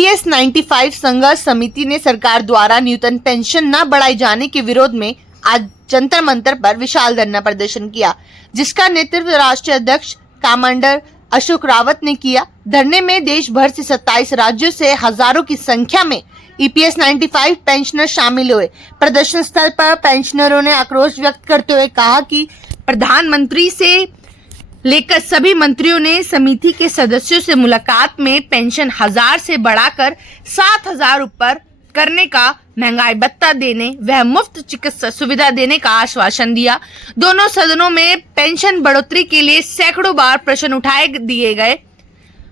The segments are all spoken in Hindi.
ईपीएस 95 संघर्ष समिति ने सरकार द्वारा न्यूनतम पेंशन न बढ़ाए जाने के विरोध में आज जंतर मंतर पर विशाल धरना प्रदर्शन किया, जिसका नेतृत्व राष्ट्रीय अध्यक्ष कमांडर अशोक रावत ने किया। धरने में देश भर से 27 राज्यों से हजारों की संख्या में ईपीएस 95 पेंशनर शामिल हुए। प्रदर्शन स्थल पर पेंशनरों ने आक्रोश व्यक्त करते हुए कहा कि प्रधानमंत्री से लेकर सभी मंत्रियों ने समिति के सदस्यों से मुलाकात में पेंशन 1000 से बढ़ाकर 7000 ऊपर करने का, महंगाई भत्ता देने व मुफ्त चिकित्सा सुविधा देने का आश्वासन दिया। दोनों सदनों में पेंशन बढ़ोतरी के लिए सैकड़ों बार प्रश्न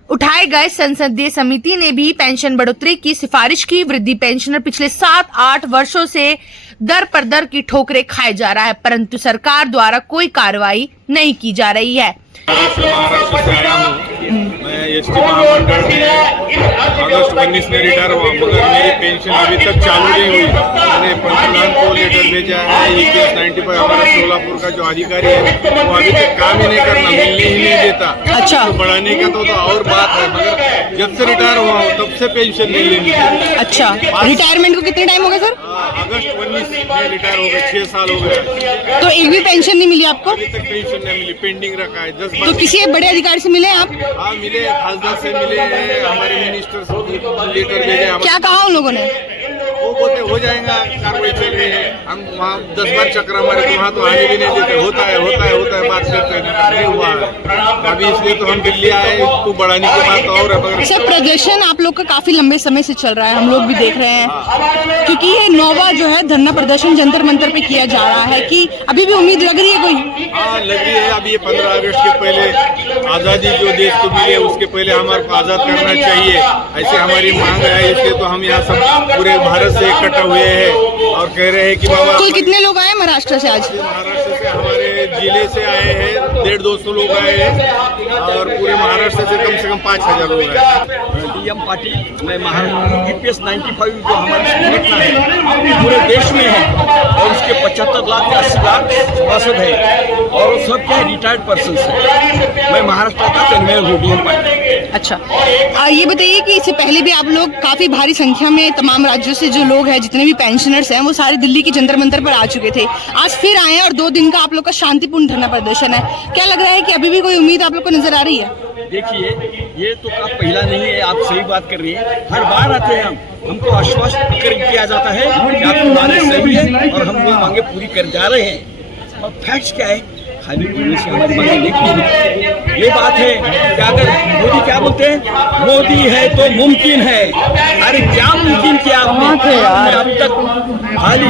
उठाए गए। संसदीय समिति ने भी पेंशन बढ़ोतरी की सिफारिश की। वृद्धि पेंशनर पिछले 7-8 वर्षों से दर पर दर की ठोकरें खाए जा रहा है, परंतु सरकार द्वारा कोई कार्रवाई नहीं की जा रही है। मैं एसटी महामंडल में अगस्त 19 में रिटायर हुआ, मगर मेरी पेंशन अभी तक चालू नहीं हुई। मैंने पंतप्रधान को लेटर भेजा है। ईपीएस 95 हमारा सोलापुर का जो अधिकारी है वो अभी तक काम ही नहीं करना, मिलने ही नहीं देता। अच्छा, तो बढ़ाने का तो और बात है, मगर जब से रिटायर हुआ हूँ तब से पेंशन नहीं लेनी। अच्छा, रिटायरमेंट को कितने टाइम हो गया सर? अगस्त 19 में रिटायर हो गए, 6 साल हो गए। तो एक भी पेंशन नहीं मिली आपको? अभी तक पेंशन नहीं मिली, पेंडिंग रखा है। 10 तो किसी बड़े अधिकारी से मिले आप? हाँ मिले, खासदार से मिले हैं, हमारे मिनिस्टर से लेटर भेजे। क्या कहा उन लोगों ने? वो बोलते हो जाएगा, कार्रवाई चल रही है। हम वहाँ 10 बार चक्कर हमारे को वहाँ तो आने भी नहीं देते। होता है बात करते हैं, नहीं हुआ है अभी, इसलिए तो हम दिल्ली आए। तो बढ़ाने की बात और है, मगर सर प्रदर्शन आप लोग का काफी लंबे समय से चल रहा है, हम लोग भी देख रहे हैं, क्योंकि ये नौवा जो है धरना प्रदर्शन जंतर मंतर पे किया जा रहा है, कि अभी भी उम्मीद लग रही है कोई? हाँ लग रही है। अभी ये 15 अगस्त के पहले आज़ादी जो देश को मिले उसके पहले हमारे को आज़ाद करना चाहिए, ऐसे हमारी मांग है। इसलिए तो हम यहाँ सब पूरे भारत से इकट्ठा हुए हैं और कह रहे हैं कि बाबा। कुल कितने लोग आए महाराष्ट्र से आज? महाराष्ट्र से हमारे जिले से आए हैं 150-200 लोग आए हैं, और पूरे महाराष्ट्र से कम 5000 लोग आए। डीएम पाटिल, मैं ईपीएस 95 जो हमारी संगठन है पूरे देश में है, और उसके 75 लाख से 80 लाख सभासद है, और सब क्या रिटायर्ड पर्सन है। मैं महाराष्ट्र का कन्वीनर हूँ डीएम पाटिल। अच्छा, ये बताइए कि इससे पहले भी आप लोग काफी भारी संख्या में तमाम राज्यों से जो लोग हैं, जितने भी पेंशनर्स हैं, वो सारे दिल्ली की जंतर मंतर पर आ चुके थे। आज फिर आए हैं और 2 दिन का आप लोग का शांतिपूर्ण धरना प्रदर्शन है। क्या लग रहा है कि अभी भी कोई उम्मीद आप लोग को नजर आ रही है? देखिए, ये तो का पहला नहीं है, आप सही बात कर रही है। हर बार आते हैं हमको आश्वस्त किया जाता है कि आपकी मांगे सही है और हम वो मांगे पूरी कर जा रहे हैं। और फैक्ट्स क्या है, खाली बोलने से हमारी मांगे नहीं। ये बात है कि अगर मोदी क्या बोलते हैं, मोदी है तो मुमकिन है। अरे क्या मुमकिन किया आपने अब तक? खाली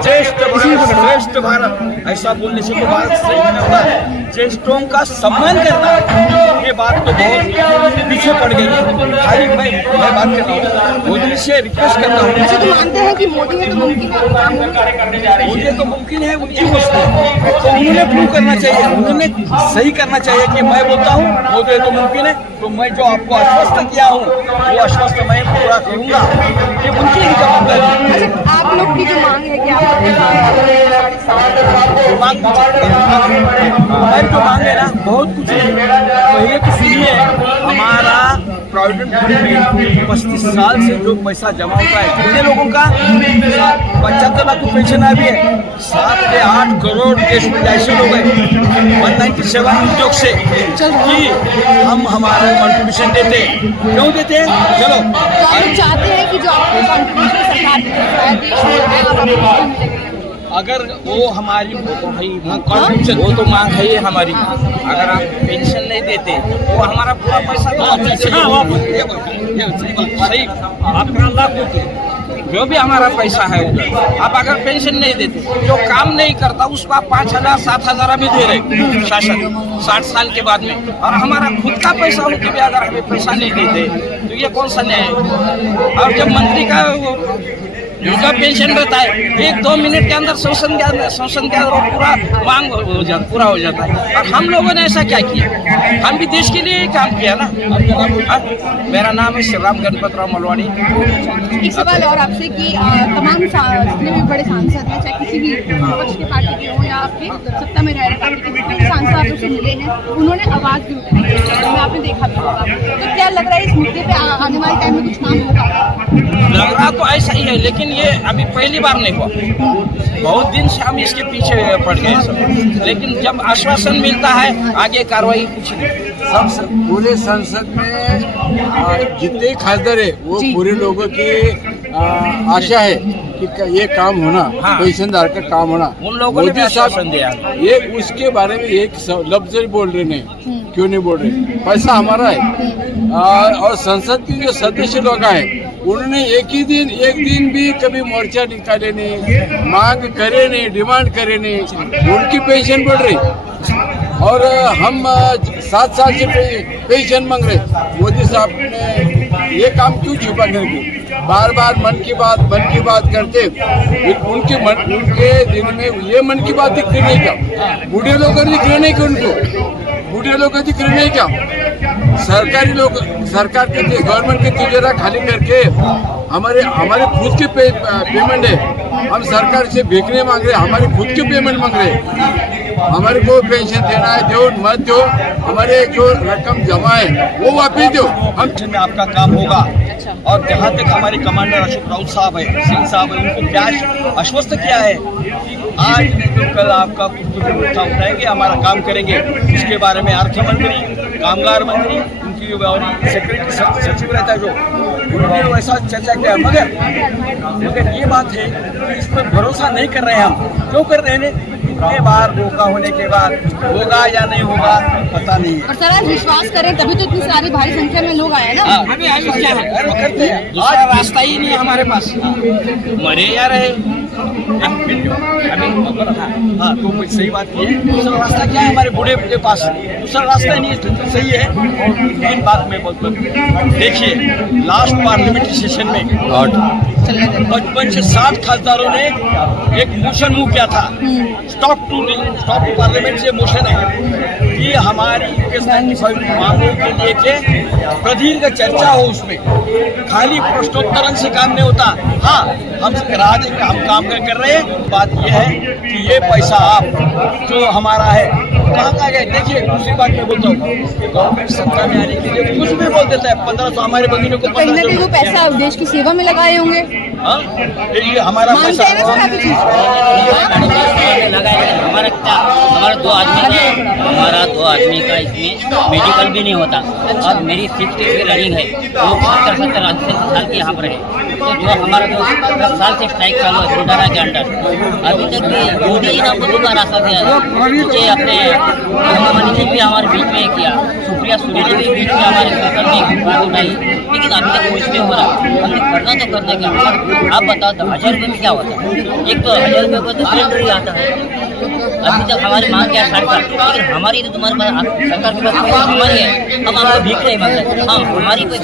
श्रेष्ठ भारत ऐसा बोलने से तो भारत श्रेष्ठ नहीं होता। श्रेष्ठों का सम्मान करना, ये बात तो बहुत पीछे पड़ गई है। खाली मैं बात कर रहा हूँ, मोदी से रिक्वेस्ट करता हूँ। तो मानते हैं कि मोदी है तो मुमकिन है? मुझे तो मुमकिन है, उनकी वस्तु तो उन्होंने प्रूव करना चाहिए, उन्होंने सही करना चाहिए कि मैं बोलता हूँ मोदी तो मुमकिन है, तो मैं जो आपको आश्वस्त किया हूँ वो आश्वस्त मैं पूरा करूँगा। ये उनकी जवाबदारी। अच्छा, आप लोग की जो मांग है कि आप हमारी जो मांग है ना, बहुत कुछ है। पहले तो सुनिए, हमारा प्रोविडेंट फंड में 35 साल से जो पैसा जमा होता है, कितने लोगों का 75 लाख पेंशन अभी है। 7 से 8 करोड़ देश में ऐसे लोग हैं 197 उद्योग से कि हम हमारा कंट्रीब्यूशन देते। क्यों देते हैं? चलो, आप चाहते हैं कि जो आपको कंट्रीब्यूशन सरकार की तरफ से देश में है, आप आपको अगर वो हमारी कंट्रीब्यूशन वो तो मांग है हमारी। अगर आप पेंशन नहीं देते वो हमारा पूरा पैसा सही जो भी हमारा पैसा है आप अगर पेंशन नहीं देते, जो काम नहीं करता उसको आप 5000-7000 अभी दे रहे शासन 60 साल के बाद में, और हमारा खुद का पैसा हो के भी अगर हमें पैसा नहीं देते तो ये कौन सा न्याय है? और जब मंत्री का उनका पेंशन रहता है 1-2 मिनट के अंदर शोषण के अंदर पूरा मांग पूरा हो जाता है। और हम लोगों ने ऐसा क्या किया, हम भी देश के लिए ही काम किया ना। मेरा नाम है श्री राम गणपत राव मलवाड़ी। एक सवाल और आपसे कि तमाम जितने भी बड़े सांसद हैं, चाहे किसी भी विपक्ष की पार्टी के हों या आपके सत्ता में रह रहे पार्टी के, जितने भी सांसद आपसे मिले हैं उन्होंने आवाज़ भी उठाई है, आपने देखा भी होगा। तो क्या लग रहा है इस मुद्दे पे आने वाले टाइम में कुछ काम होगा? लग रहा तो ऐसा ही है, लेकिन ये अभी पहली बार नहीं हुआ, बहुत दिन से हम इसके पीछे पड़ गए सब। लेकिन जब आश्वासन मिलता है आगे कार्रवाई कुछ नहीं। सब पूरे संसद में जितने खासदार है वो पूरे लोगों की आशा है कि ये काम होना, हाँ। पेंशनदार का काम होना। उन लोगों ने भी आश्वासन दिया। ये उसके बारे में एक लफ्ज नहीं बोल रहे नहीं, क्यों नहीं बोल रहे? पैसा हमारा है। और संसद के जो सदस्य लोग हैं उन्होंने एक दिन भी कभी मोर्चा निकाले नहीं, मांग करे नहीं, डिमांड करे नहीं, उनकी पेंशन बढ़ रही। और हम 7 साल से पेंशन मांग रहे। मोदी साहब ने ये काम क्यों छुपा करके बार बार मन की बात करते? उनके दिन में ये मन की बात दिख रही नहीं क्या? बूढ़े लोग दिख रहे नहीं क्या? उनको बूढ़े लोग दिख रहे नहीं क्या? सरकार के गवर्नमेंट के तिजोरा खाली करके हमारे खुद के पेमेंट है, हम सरकार से भिखने मांग रहे, हमारे खुद के पेमेंट मांग रहे। हमारे को पेंशन देना है, दो मत दो, हमारे जो रकम जमा है वो वापिस दो। हम में आपका काम होगा। और जहाँ तक हमारे कमांडर अशोक राउत साहब है, सिंह साहब है, उनको क्या आश्वस्त किया है कि आज जो कल आपका उठाएंगे, हमारा काम करेंगे। उसके बारे में अर्थ मंत्री, कामगार मंत्री, उनकी सेक्रेटरी सचिव रहता है जो, उन्होंने वैसा चर्चा किया। मगर ये बात है कि इस पर भरोसा नहीं कर रहे हम। क्यों कर रहे हैं? इतने बार धोखा होने के बाद होगा या नहीं होगा पता नहीं। और सर आज विश्वास करें तभी तो इतनी सारी भारी संख्या में लोग आए ना। करते हैं, दूसरा रास्ता ही नहीं है हमारे पास, मरे या रहे। हाँ तो कुछ सही बात की है। दूसरा रास्ता क्या है हमारे बूढ़े के पास? दूसरा रास्ता नहीं है, तो सही है। और मेन बात में देखिए, लास्ट पार्लियामेंट्री सेशन में 55 से 60 खासदारों ने एक मोशन मूव किया था, स्टॉप टू पार्लियामेंट से मोशन है कि हमारी मांगों के लिए के प्रदीर्घ चर्चा हो, उसमें खाली प्रश्नोत्तरण से काम नहीं होता। हाँ हम हम काम कर रहे हैं। बात यह है कि ये पैसा आप जो हमारा है कहाँ गया? देखिए दूसरी बात मैं बोलता हूँ, गवर्नमेंट सत्ता में आने के लिए कुछ भी बोल देता है। 1500 हमारे बंदियों को कहीं ना कहीं वो पैसा देश की सेवा में लगाए होंगे। हाँ ये हमारा पैसा हमारा दो आदमी का इसमें मेडिकल भी नहीं होता। अब मेरी 60 की रनिंग है, लोग 70-80 साल के यहाँ पर है। तो जो हमारा जो 10 साल से स्ट्राइक चालू है गुरुद्वारा के अंडर, अभी तक भी मोदी जी ने हमको दुकान रास्ता दिया। मुझे अपने हेमामालिनी जी भी हमारे बीच में किया, सुप्रिया सुले ने भी बीच में हमारे सोशल में बात उठाई, लेकिन अभी तक कुछ नहीं हो रहा। हमने करना तो करने क्या? आप बताओ तो 1000 रुपये में क्या होता है? एक तो 1000 रुपये को तो सिलेंडर ही आता है। अभी तक हमारी मांग क्या है सरकार, लेकिन हमारी तो तुम्हारे पास सरकार के पास हमारी है, हम आपको भीख नहीं मांग रहे, हम हमारी कोई